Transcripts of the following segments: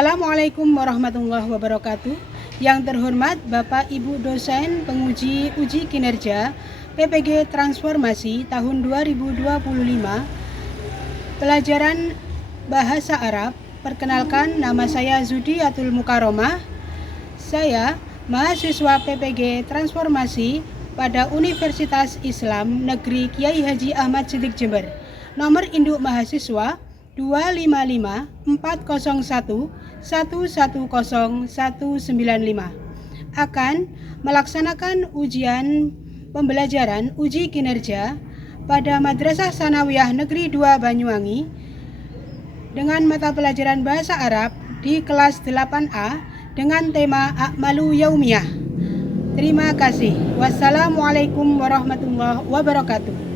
Assalamualaikum warahmatullahi wabarakatuh. Yang terhormat Bapak Ibu dosen penguji uji kinerja PPG Transformasi tahun 2025 pelajaran Bahasa Arab. Perkenalkan, nama saya Zudiatul Mukaromah. Saya mahasiswa PPG Transformasi pada Universitas Islam Negeri Kiai Haji Ahmad Siddiq Jember. Nomor induk mahasiswa 255-401-110-195 akan melaksanakan ujian pembelajaran uji kinerja pada Madrasah Sanawiyah Negeri 2 Banyuwangi dengan mata pelajaran Bahasa Arab di kelas 8A dengan tema A'malu Yaumiyah. Terima kasih. Wassalamualaikum warahmatullahi wabarakatuh.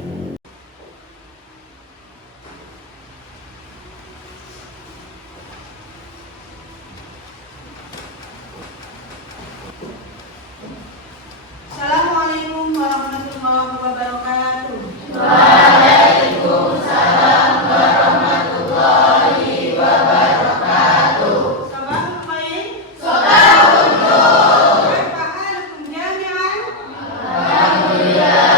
Assalamualaikum warahmatullahi wabarakatuh. Waalaikumsalam warahmatullahi wabarakatuh. Sabahul khair. Sabahul nur. Kaifa halukum jami'an? Alhamdulillah.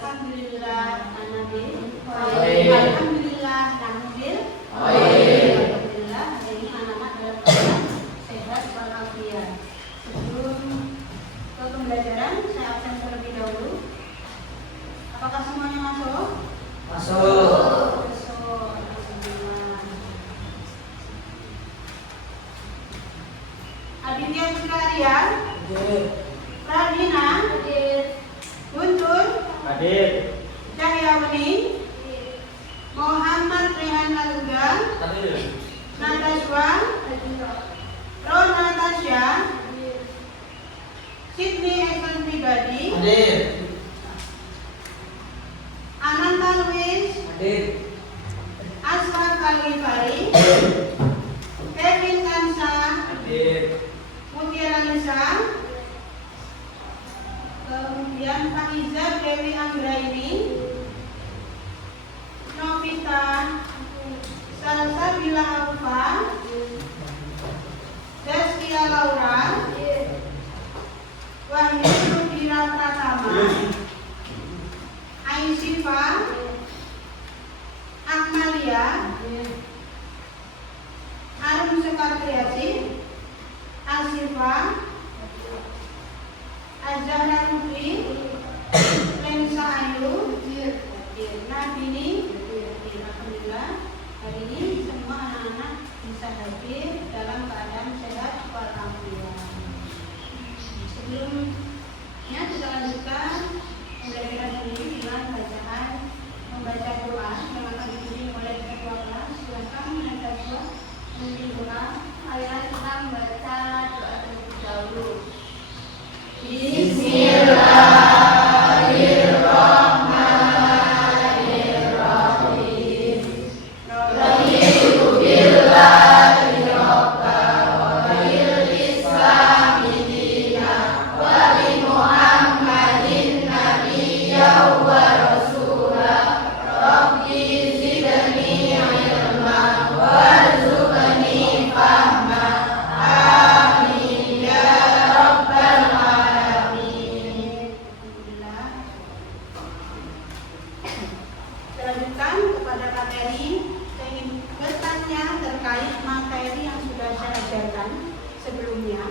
Alhamdulillah anabil. Baik. Alhamdulillah nahmudil. Baik. Alhamdulillah hari ini anak-anak dalam keadaan sehat walafiat. Sebelum ke pembelajaran saya absen terlebih dahulu. Apakah semuanya masuk? Masuk. Masuk. Alhamdulillah. Aditya Putra Arya, Pradina, Guntur, Hadir. Cahyawani, Muhammad Rehan Aluga, Hadir. Nataswa, Ron Natasha, Sydney Evan Pribadi, Hadir. Ananta Luis, Hadir. Asfar Al-Ghifari, Kevin Kansa, Hadir. Mutiara Nisa, kemudian Faiza Dewi Anggraini, Novita Salsabila Alfa, Deskia Laura, Wahyu Rudira Pratama, Aisyifa, Akmalia, Arum Sekar Kreasi, Asifa, Azahra Nubri, Lensa Ayu, Nabini. Alhamdulillah hari ini semua anak-anak bisa hadir dalam keadaan sehat walhamdulillah. Sebelumnya kita lanjutkan pembelajaran ini dengan bacaan membaca doa yang akan dipimpin oleh ketua kelas. Silakan Natasha memimpin doa. Saya sedang baca doa terlebih dahulu. Bismillahirrahmanirrahim. Raditu billahi rabban wa bil islami dinan wa bi Muhammadin nabiyyan wa rasulan. Rabbi zidni ilman warzuqni fahman. Amin ya rabbal alamin. Alhamdulillah. Lanjutkan kepada materi. Saya ingin bertanya terkait materi yang sudah saya ajarkan sebelumnya,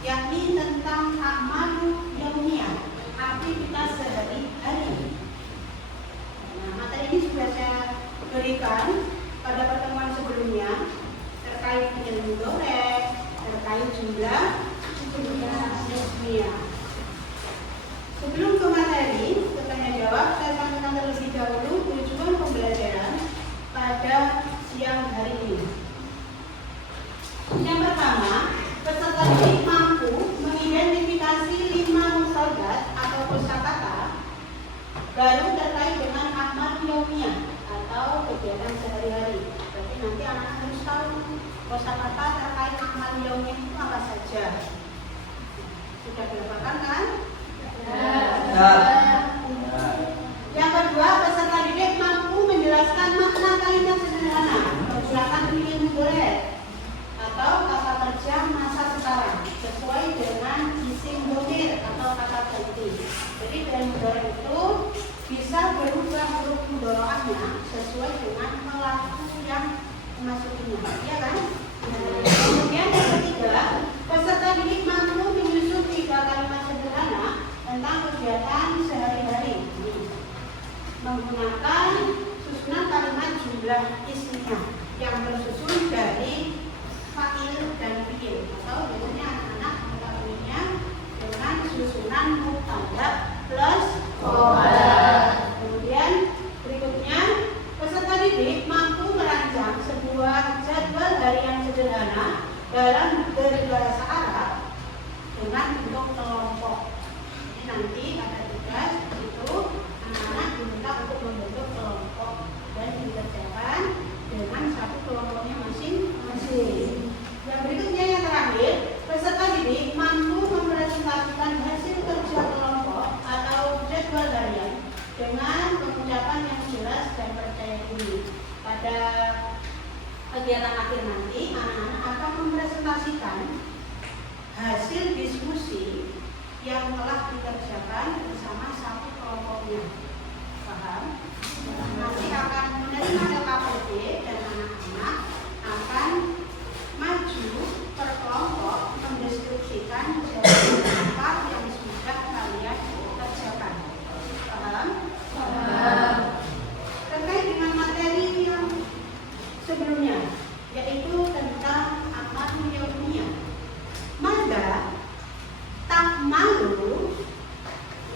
yakni tentang a'malu yaumiyah, aktivitas sehari-hari. Nah, materi ini sudah saya berikan pada pertemuan sebelumnya terkait dengan mudhari', terkait jumlah yaumiyah. Sebelum ke materi, ke tanya jawab, saya sampaikan terlebih dahulu tujuan pembelajaran pada siang hari ini. Yang pertama, peserta didik mampu mengidentifikasi 5 mufradat atau kosakata baru terkait dengan a'mal yaumiyah atau kegiatan sehari-hari. Berarti nanti anak harus tahu kosakata terkait a'mal yaumiyah itu apa saja. Sudah didapatkan kan? Yang kedua, peserta didik mampu menjelaskan makna kalimat sederhana. menggunakan fiil mudhari atau kata kerja masa sekarang sesuai dengan isim dhamir atau kata ganti. Jadi fiil mudhari itu bisa berubah huruf mudhari'ahnya sesuai dengan pelaku yang memasukinya, ya kan? Kemudian yang ketiga, peserta didik mampu menyusun 3 kalimat sederhana tentang kegiatan sehari-hari menggunakan susunan kalimat jumlah ismiyah yang tersusun dari fa'il dan fi'il, atau biasanya anak-anak mengetahuinya dengan susunan mubtada plus khobar. Kemudian berikutnya, peserta didik mampu merancang sebuah jadwal harian sederhana dalam berbahasa Arab dengan bentuk kelompok. Jadi nanti ada tugas itu anak-anak diminta untuk membentuk kelompok dan dikerjakan dengan satu kelompoknya masing-masing. Yang berikutnya yang terakhir, peserta didik mampu mempresentasikan hasil kerja kelompok atau jadwal harian dengan pengucapan yang jelas dan percaya diri. Pada kegiatan akhir nanti, anak-anak akan mempresentasikan hasil diskusi yang telah dikerjakan bersama satu kelompoknya. Paham? Nanti akan menerima LKPD dan anak-anak akan maju per kelompok mendeskripsikan jadwal apa yang sudah kalian kerjakan. Paham? Terkait dengan materi yang sebelumnya, yaitu tentang amalul yaumiyah. Mada ta'malu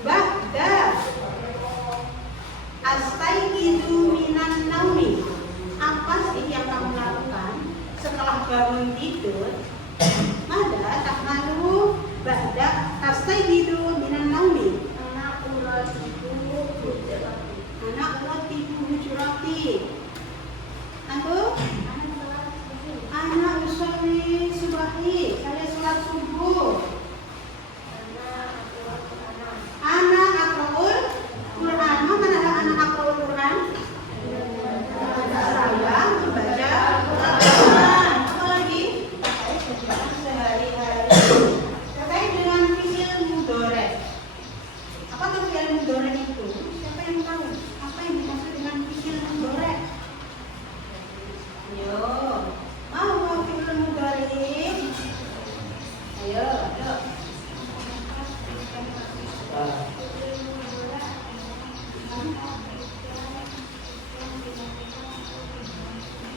ba'da astayqidu minan naumi. Apa sih yang kamu lakukan setelah bangun tidur? Mada ta'malu ba'da astayqidu minan naumi. Anak urat Ibu hujurati. Anak usolli subahi. Saya sholat subuh. Anak aqra'ul Quran. Mana ada anak aqra'ul Quran? Saya membaca Al-Quran. Apa lagi? Sehari-hari. Terkait dengan fi'il mudhari. Apa tuh fi'il mudhari itu? Siapa yang tahu? Apa yang dimaksud dengan fi'il mudhari? Ayo, mau fi'il mudhari? Ayo.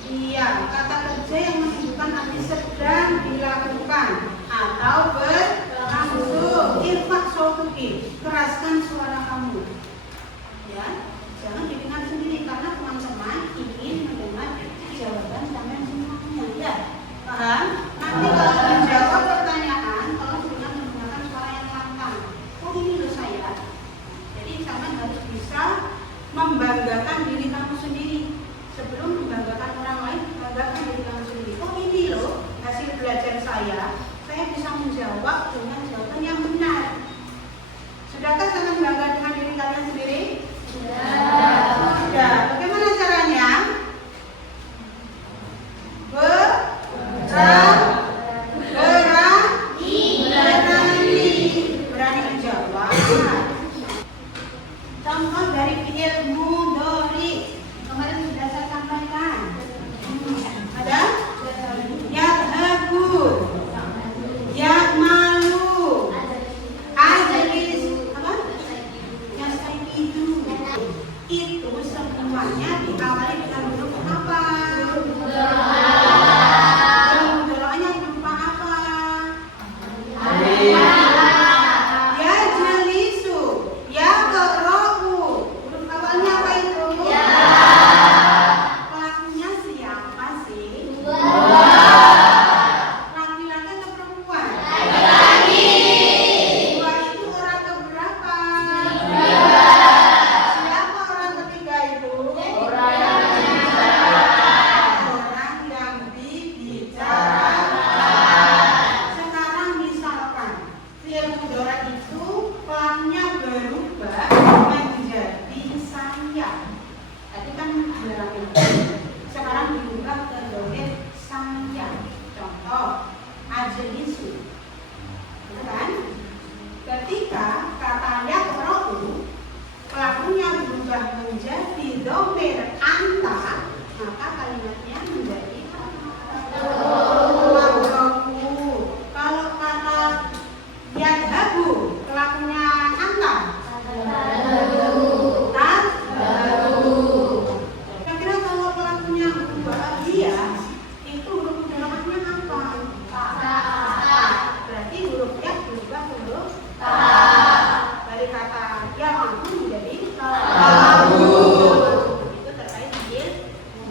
Iya, kata kerja yang menunjukkan arti sedang dilakukan atau berlangsung. Irfaq sautuki, keraskan suara kamu. Ya, jangan didengar sendiri karena teman-teman ingin mendengar jawaban sampai semuanya. Ya, paham? Nanti kalau menjawab pertanyaan, tolong dengan menggunakan suara yang lantang. Oh ini loh saya. Jadi kamu harus bisa membanggakan diri kamu sendiri. Sebelum membanggakan orang lain, banggakan diri kamu sendiri. Oh ini loh hasil belajar saya bisa menjawab dengan jawaban yang benar. Sudahkah kalian bangga dengan diri kalian sendiri? Sudah. Bagaimana caranya? Berani menjawab. Contoh dari fi'il mudhari kemarin sudah saya sampaikan. Ada? Yadhabu, ya'malu, ajlis, apa? Yastaiqidu. Itu semuanya diawali dengan huruf apa? Mudhari'nya berupa apa? Ya jalisu, ya qra'u. Huruf awalnya apa itu? Ya. Pelakunya siapa sih? Laki-laki atau perempuan? Laki-laki. Dua itu orang keberapa? Siapa orang ketiga itu? Orang yang terakhir anta, maka kalimatnya menjadi tadhabu. Kalau kata yadhabu, pelakunya anta. Kira-kira kalau pelakunya bahagia, itu huruf mudhara'nya apa? Berarti huruf ya berubah huruf dari kata ya mampu menjadi itu terkait fi'il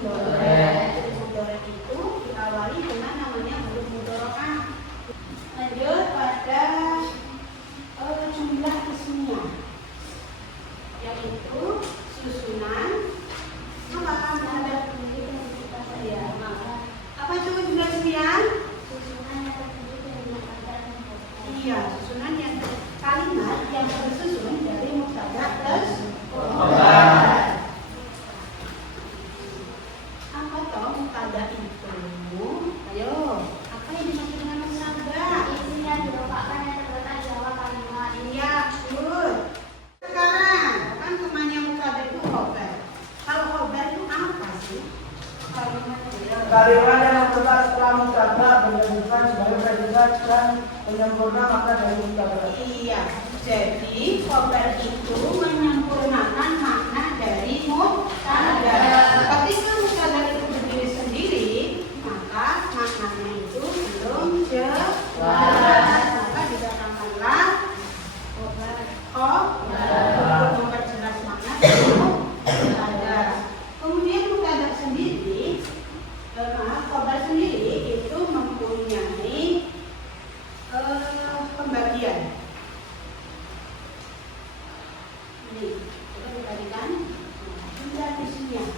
mudhari. Mudhari itu diawali dengan namanya huruf mudhara'ah. Lanjut pada jumlah ismiyah, yaitu susunan apa ada ya, apa itu jumlah ismiyah? Iya, susunan yang kalimat yang tersusun dari mubtada plus khobar. Apa toh mubtada itu? Ayo, apa yang dimaksud dengan mubtada? Isim yang dirofakkan yang terletak di awal kalimat. Iya, good. Sekarang kan temannya mubtada itu khobar. Kalau khobar itu apa sih? Kalimat yang terletak setelah mubtada menunjukkan sebagai predikat dan menyempurna makna dari mubtada. Iya, jadi khobar itu menyempurnakan makna dari mubtada. Ketika mubtada itu berdiri sendiri, maka maknanya itu belum jelas. Maka dikatakanlah khobar untuk memperjelas makna dari mubtada. Kemudian mubtada sendiri, khobar sendiri itu mempunyai pembagian. Ini kita diberikan jumlah ismiyah.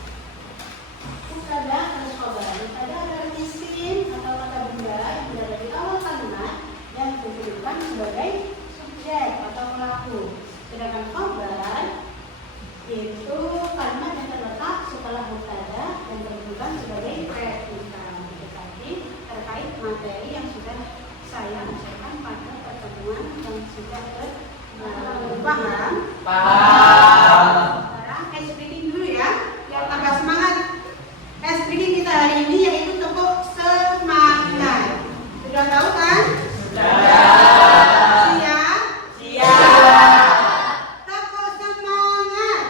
Mubtada plus khobar. Mubtada adalah isim atau kata benda yang berada di awal kalimat yang ditentukan sebagai subjek atau pelaku. Sedangkan khobar itu kalimat yang terletak setelah mubtada dan ditentukan sebagai predikat. Tetapi terkait materi yang sudah saya ucapkan pada pertemuan yang sudah paham? Sekarang ice breaking dulu ya, biar tambah semangat. Ice breaking kita hari ini yaitu tepuk semangat. Sudah tahu kan? Siap? Tepuk semangat.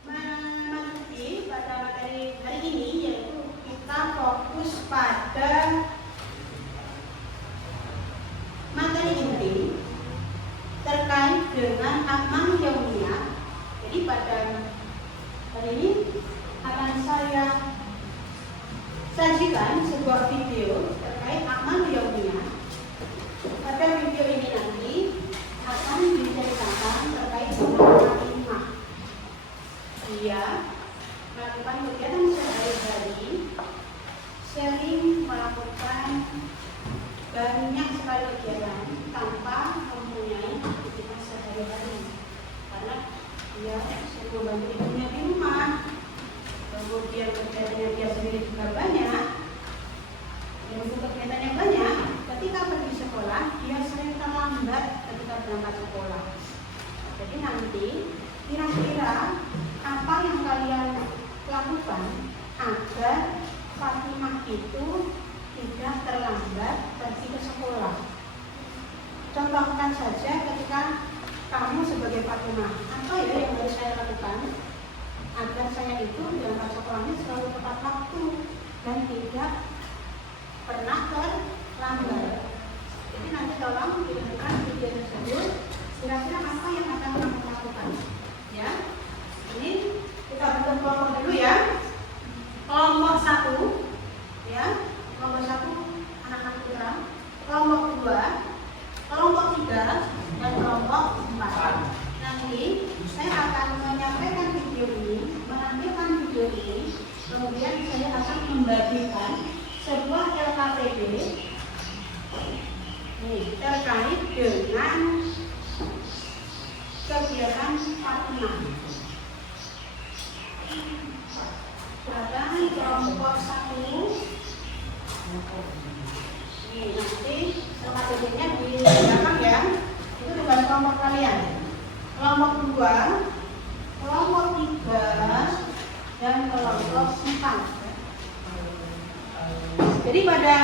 Memasuki pada materi hari ini, yaitu kita fokus pada materi inti terkait dengan amal yaumiyah. Jadi pada hari ini akan saya sajikan sebuah video terkait amal yaumiyah. Pada video ini nanti akan diceritakan terkait dengan iman. Dia melakukan kegiatan sehari-hari, sering melakukan banyak sekali kegiatan tanpa mempunyai aktivitas sehari-hari, karena dia sering membantu ibunya di rumah. Kemudian kegiatannya dia sendiri juga banyak, dan untuk kegiatannya banyak. Ketika pergi sekolah, dia sering terlambat ketika berangkat sekolah. Jadi nanti kira-kira apa yang kalian lakukan agar Fatimah itu tidak terlambat pergi ke sekolah? Contohkan saja ketika kamu sebagai Fatimah, apa ya yang harus saya lakukan agar saya itu berangkat sekolahnya selalu tepat waktu dan tidak pernah terlambat. Jadi nanti tolong kirimkan video tersebut, kira-kira apa yang akan kamu lakukan, ya. Ini kita bentuk kelompok dulu ya. Kelompok 1, ya. Kelompok 1 anak-anak putra. Kelompok 2, kelompok 3, dan kelompok 4. Nanti saya akan menyampaikan video ini, menampilkan video ini, kemudian saya akan membagikan sebuah LKP LKPD terkait dengan kegiatan Fatma. Silakan kelompok 1. Nanti LKPD-nya di belakang ya. Itu bukan kelompok kalian. Kelompok 2, kelompok 3, dan kelompok 4. Jadi pada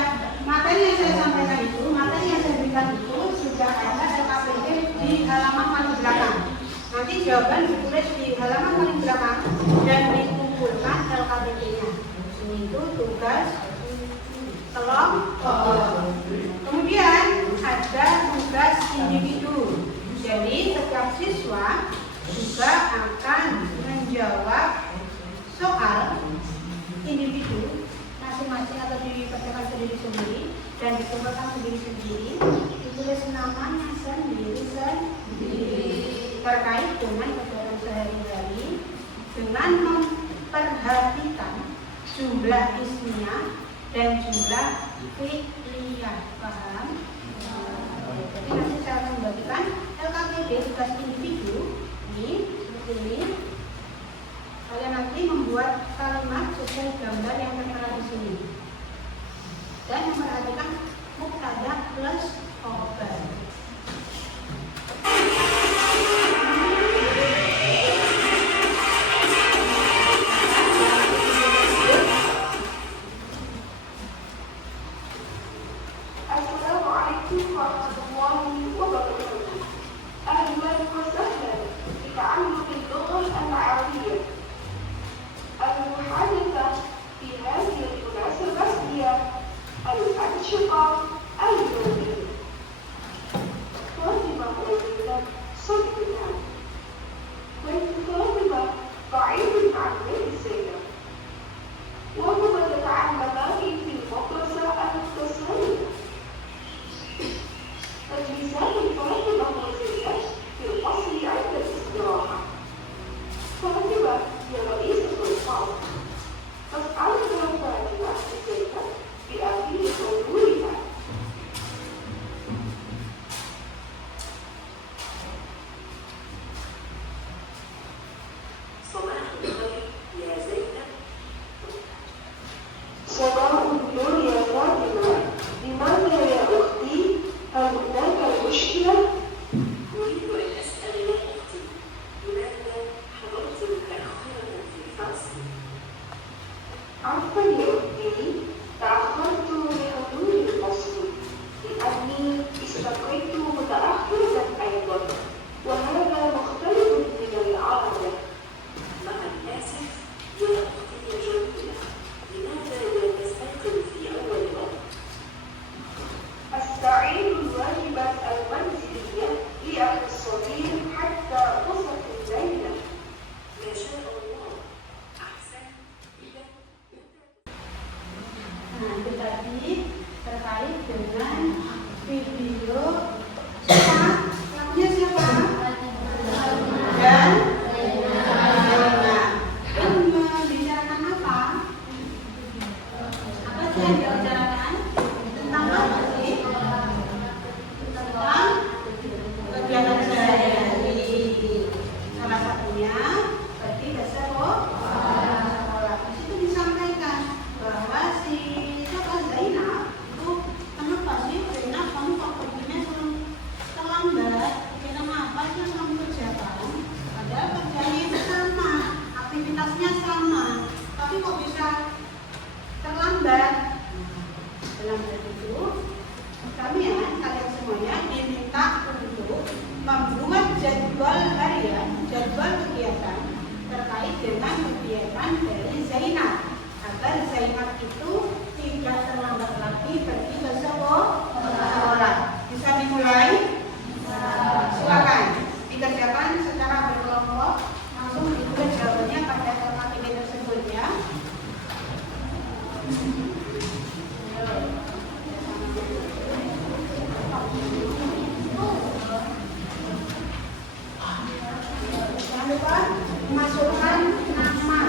materi yang saya sampaikan itu, materi yang saya berikan itu sudah ada LKPD di halaman paling belakang. Nanti jawaban ditulis di halaman paling belakang dan dikumpulkan LKPD-nya. Itu tugas kelompok. Kemudian ada tugas individu. Jadi setiap siswa juga akan menjawab soal individu masing-masing atau dikerjakan sendiri-sendiri dan dikumpulkan sendiri-sendiri, ditulis namanya sendiri-sendiri terkait dengan kegiatan sehari-hari dengan memperhatikan jumlah ismiyah dan jumlah fi'liyah. Paham? Jadi nanti saya akan membagikan LKPD tugas individu ini seperti ini. Kalian nanti membuat kalimat sesuai gambar yang tertera di sini dan memperhatikan mubtada plus khobar. Assalamualaikum warahmatullahi wabarakatuh. Ahlan wa sahlan bi ta'allum al-lugha al-'arabiyyah. المحادثة في هذه المناسبة هي الأنشطة اليومية. طالبة موجودة صديقة. كنت طالبة بعيدة عن بيت زينب. وهما يتعلمان في المدرسة المتسامية. تجلسان الطالبة وزينب في الفصل عند الاستراحة. طالبة هي رئيسة الفصل. تسألها فاتنة زينب بأهل حضورها. صباح الخير يا زينب. صباح النور يا فاطمة. لماذا يا أختي؟ هل هناك مشكلة؟ أريد أن أسأل يا أختي لماذا حضرت متأخرة في الفصل؟ عفوا يا أختي، تأخرت لحضور الفصل لأني استقيت متأخرة أيضا، وهذا مختلف من العادة. مع الآسف يا أختي الجميلة، لماذا لا تستيقظ في أول وقت؟ أستعيد الواجبات المنزلية لأخي الصغير حتى تصل الليلة. ما شاء الله، أحسن. Nah, itu tadi terkait dengan video namanya siapa? Dan membicarakan apa? Apa sih yang dibicarakan? Tentang apa sih? Tentang kegiatan sehari-hari. Salah satunya berarti bahasa sekolah. Di situ disampaikan bahwa si Zainab itu kenapa sih Zainab kamu kok perginya terlambat? Kenapa sih yang kamu kerjakan? Padahal kerjanya itu sama, aktivitasnya sama, tapi kok bisa terlambat? Dalam hal itu, kalian semuanya diminta untuk membuat jadwal harian, jadwal kegiatan terkait dengan kegiatan dari Zainab agar Zainab itu tidak terlambat lagi pergi ke sekolah. Bisa dimulai? Silakan dikerjakan secara berkelompok, langsung ditulis jawabannya pada LKPD tersebut ya. Jangan lupa masukkan nama.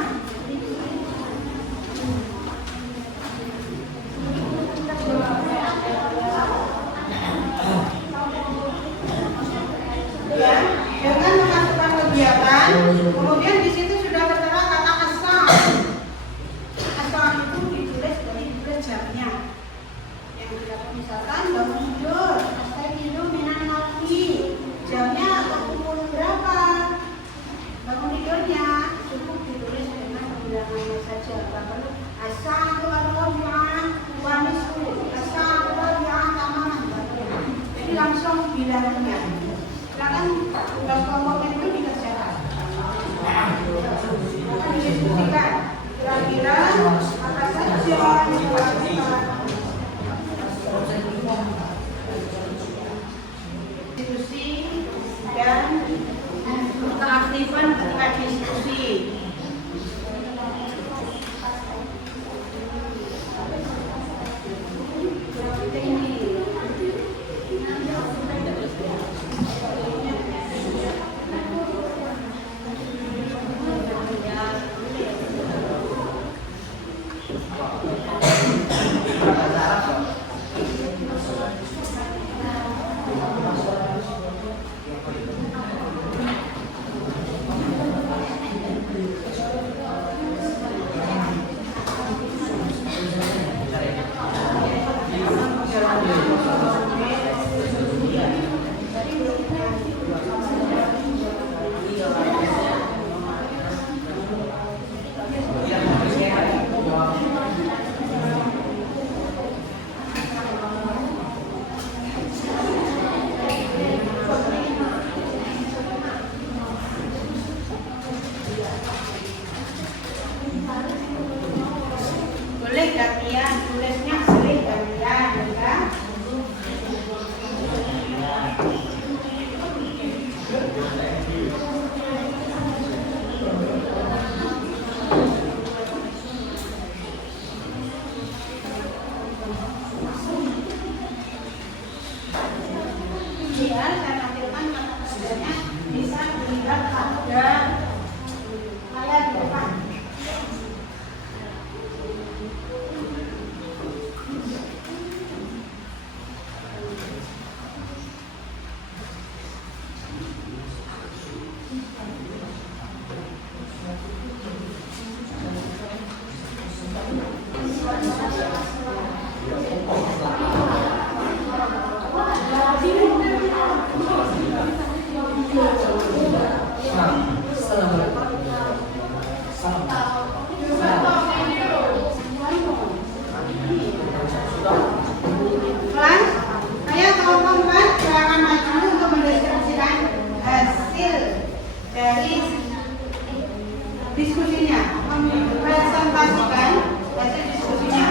Misalkan bangun tidur, astagfiru minan naumi. Jamnya atau pukul berapa? Bangun tidurnya cukup ditulis dengan penggunaannya saja. Tak perlu as-sa'atu ar-rabi'ah wa nisfu, as-sa'atu ar-rabi'ah tamaman. Jadi langsung bilangnya. Silakan tugas kelompok itu dikerjakan. Akan didiskusikan. Kira-kira apa saja yang dilakukan diskusi dan keaktifan ketika diskusi. Boleh gantian, tulisnya sering gantian, ya. Biar saya tampilkan kata kerjanya bisa dilihat pada layar di depan. Kelas, saya kawan-kawan silakan maju untuk mendeskripsikan hasil dari diskusinya, presentasikan hasil diskusinya.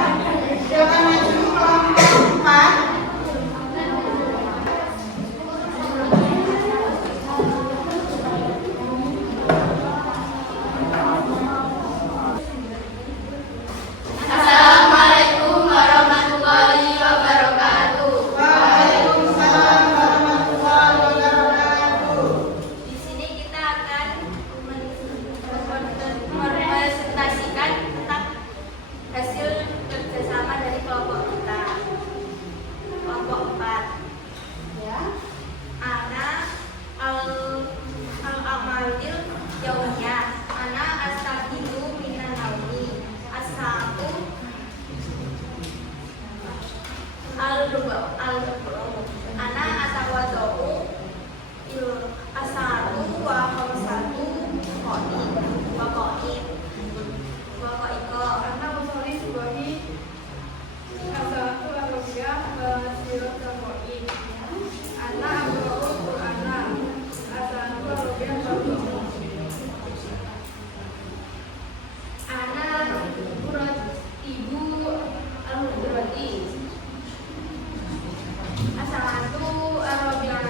Silakan maju kelompok 4. Assalamualaikum warahmatullahi wabarakatuh. Waalaikumsalam warahmatullahi wabarakatuh. Di sini kita akan merepresentasikan tentang hasil kerjasama dari kelompok kita. Kelompok 4. Ya. Ana al-amalil yaumiyah. Ana astaghfiru minan naumi. As-sa'atu al-rubu. Ana atawadau as-sa'atu wa khamsatu qa'id. Ana usolli subahi as-sa'atu al-rubiah wa sirat al-qa'id. Ana aqra'ul Qur'ana as-sa'atu al-rubiah wa Ana urat ibu al-hujrati as-sa'atu al-rubiah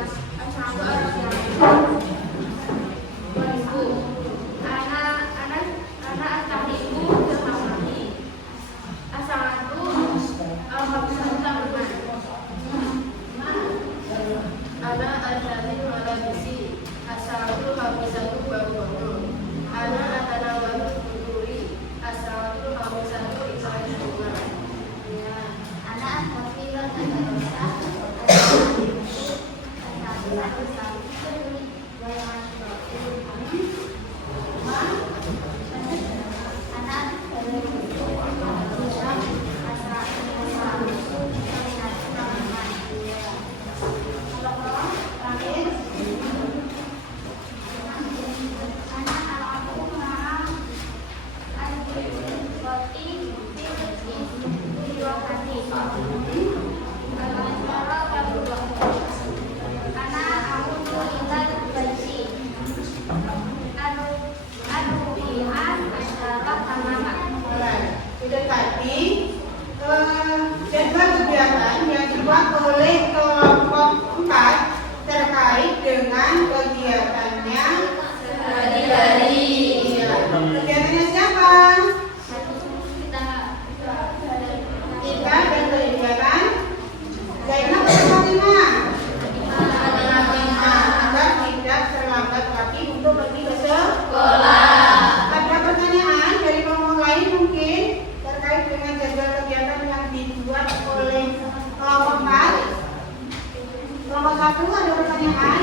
1 ada pertanyaan?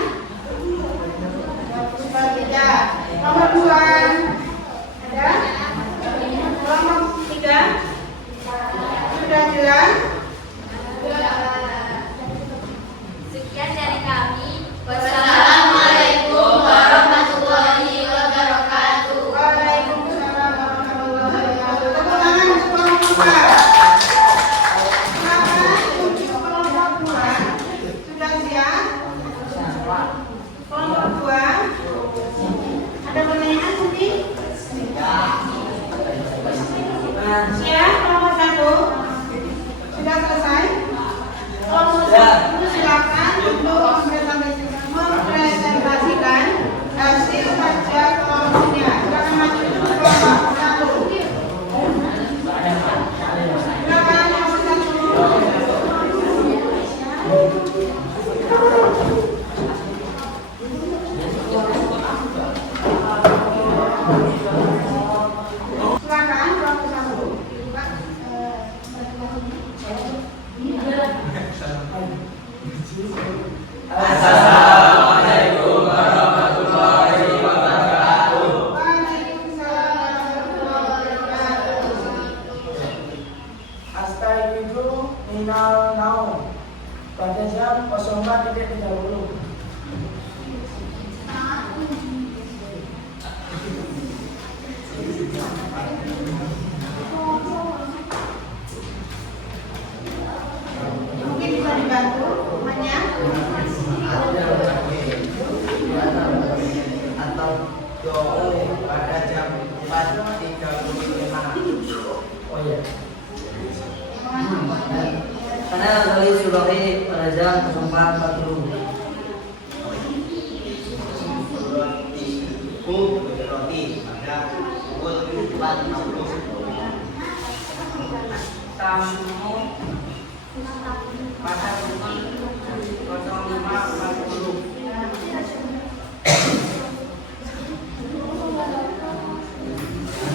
Sudah tidak. Nomor 2 ada? Nomor 3 sudah jelas? Sekian dari kami. Wassalamualaikum warahmatullahi wabarakatuh. Waalaikumsalam warahmatullahi wabarakatuh. Tepuk tangan untuk kelompok 4. Silakan untuk kelompok 2. Sudah siap? Kelompok 2. Ada pertanyaan mungkin? Siap, kelompok 1. Sudah selesai? Kelompok 1 silakan untuk mempresentasikan hasil kerja kelompoknya. Silakan maju untuk kelompok 1. Silakan kelompok 1. Silakan kelompok 1. Assalamualaikum warahmatullahi wabarakatuh. Waalaikumsalam warahmatullahi wabarakatuh. Astagfiru minal naum pada jam 04.30. Mungkin bisa dibantu hanya Atau doa pada jam 4.35. Oh iya. Karena kali subuhi pada jam 4.40. Roti pada pukul 4.60. Tamu pada pukul 05.40.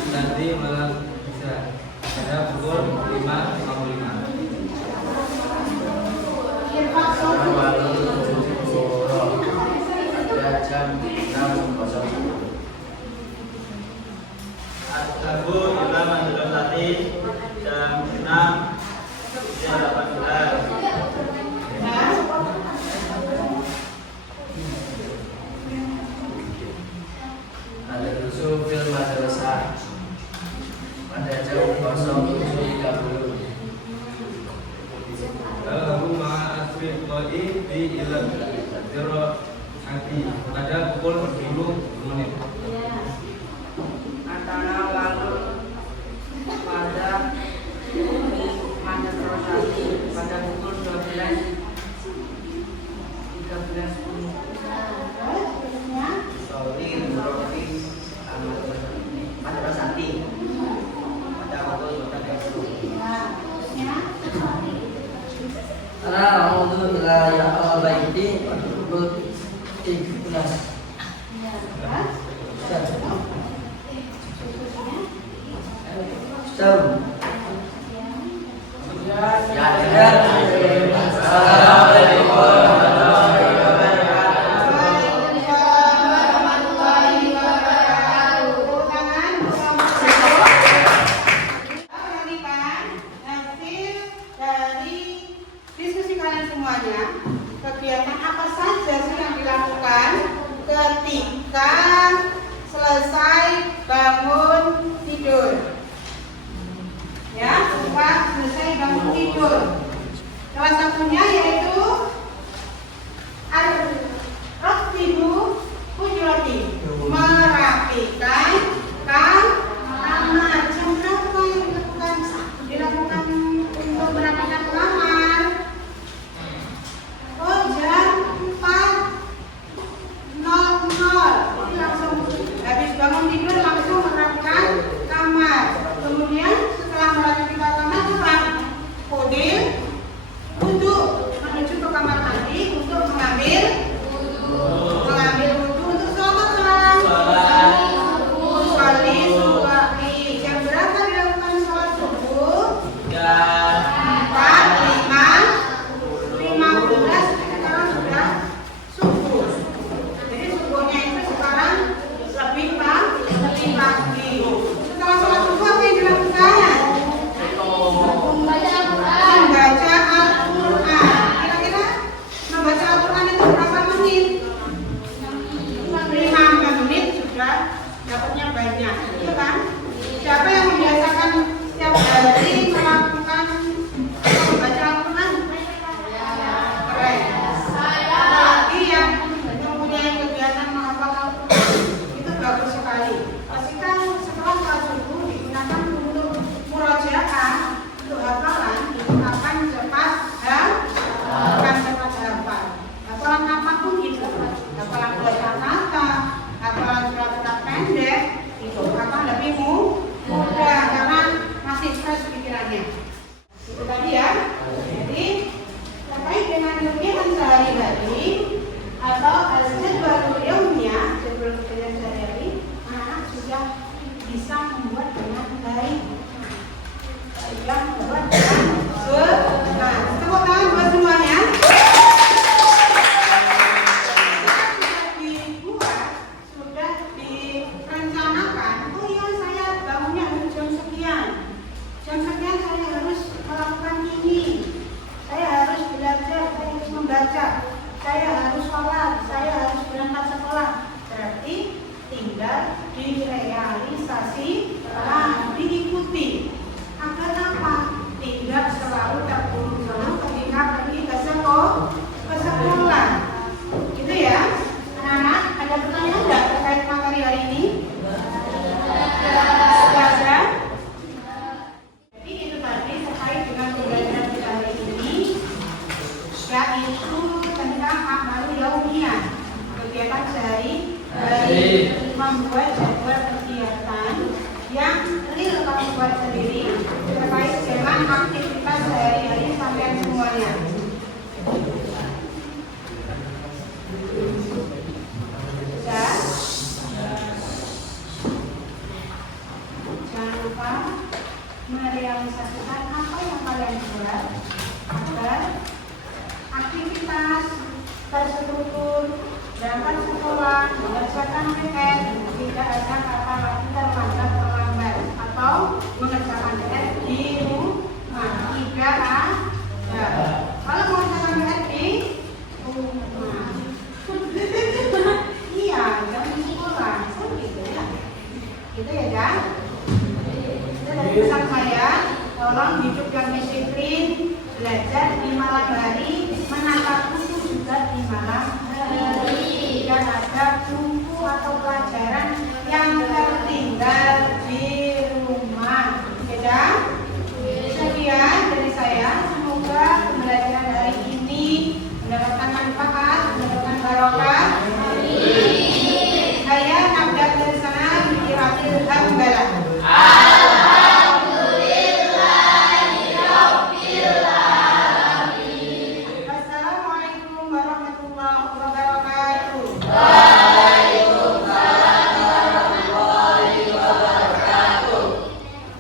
Nanti malam bisa pada pukul 5.55. Pada jam 6.00. Abu Imam Abdul Latif jam 6.18. Ada Yusuf fil madrasah pada jam 07.30. Abu Ma'asri Qoi di Ilam Zero Hati pada pukul 10 menit. Antara lalu pada madrasah pada pukul 12.13. Sorry, Rofi Madrasati pada pukul 12.10. A'udzu billahi minal baiti pukul 13. Stop. Assalamualaikum warahmatullahi wabarakatuh. warahmatullahi wabarakatuh. Tangan perhatikan hasil dari diskusi kalian semuanya. Kegiatan apa saja sih yang dilakukan ketika selesai bangun tidur? Ya, setelah selesai bangun tidur. Salah satunya yaitu Ratibu hujrati, merapikan kamar. Jam berapa yang dilakukan untuk merapikan kamar? Oh, jam 4.00. Jadi langsung habis bangun tidur langsung merapikan kamar. Kemudian setelah merapikan kamar, kodil, wudhu menuju ke membuat jadwal kegiatan yang real kamu buat sendiri terkait dengan aktivitas sehari-hari sampai semuanya. Ya. Jangan lupa merealisasikan apa yang kalian buat agar aktivitas terstruktur, berangkat sekolah, mengerjakan PR, tidak ada kata lagi terlambat atau mengerjakan PR di rumah. Tidak ada. Kalau mengerjakan PR di rumah, iya, jangan di sekolah, gitu ya. Gitu ya, kan? Dari pesan saya, tolong hidup yang disiplin, belajar di malam hari, menata buku juga di malam hari. Dan ada buku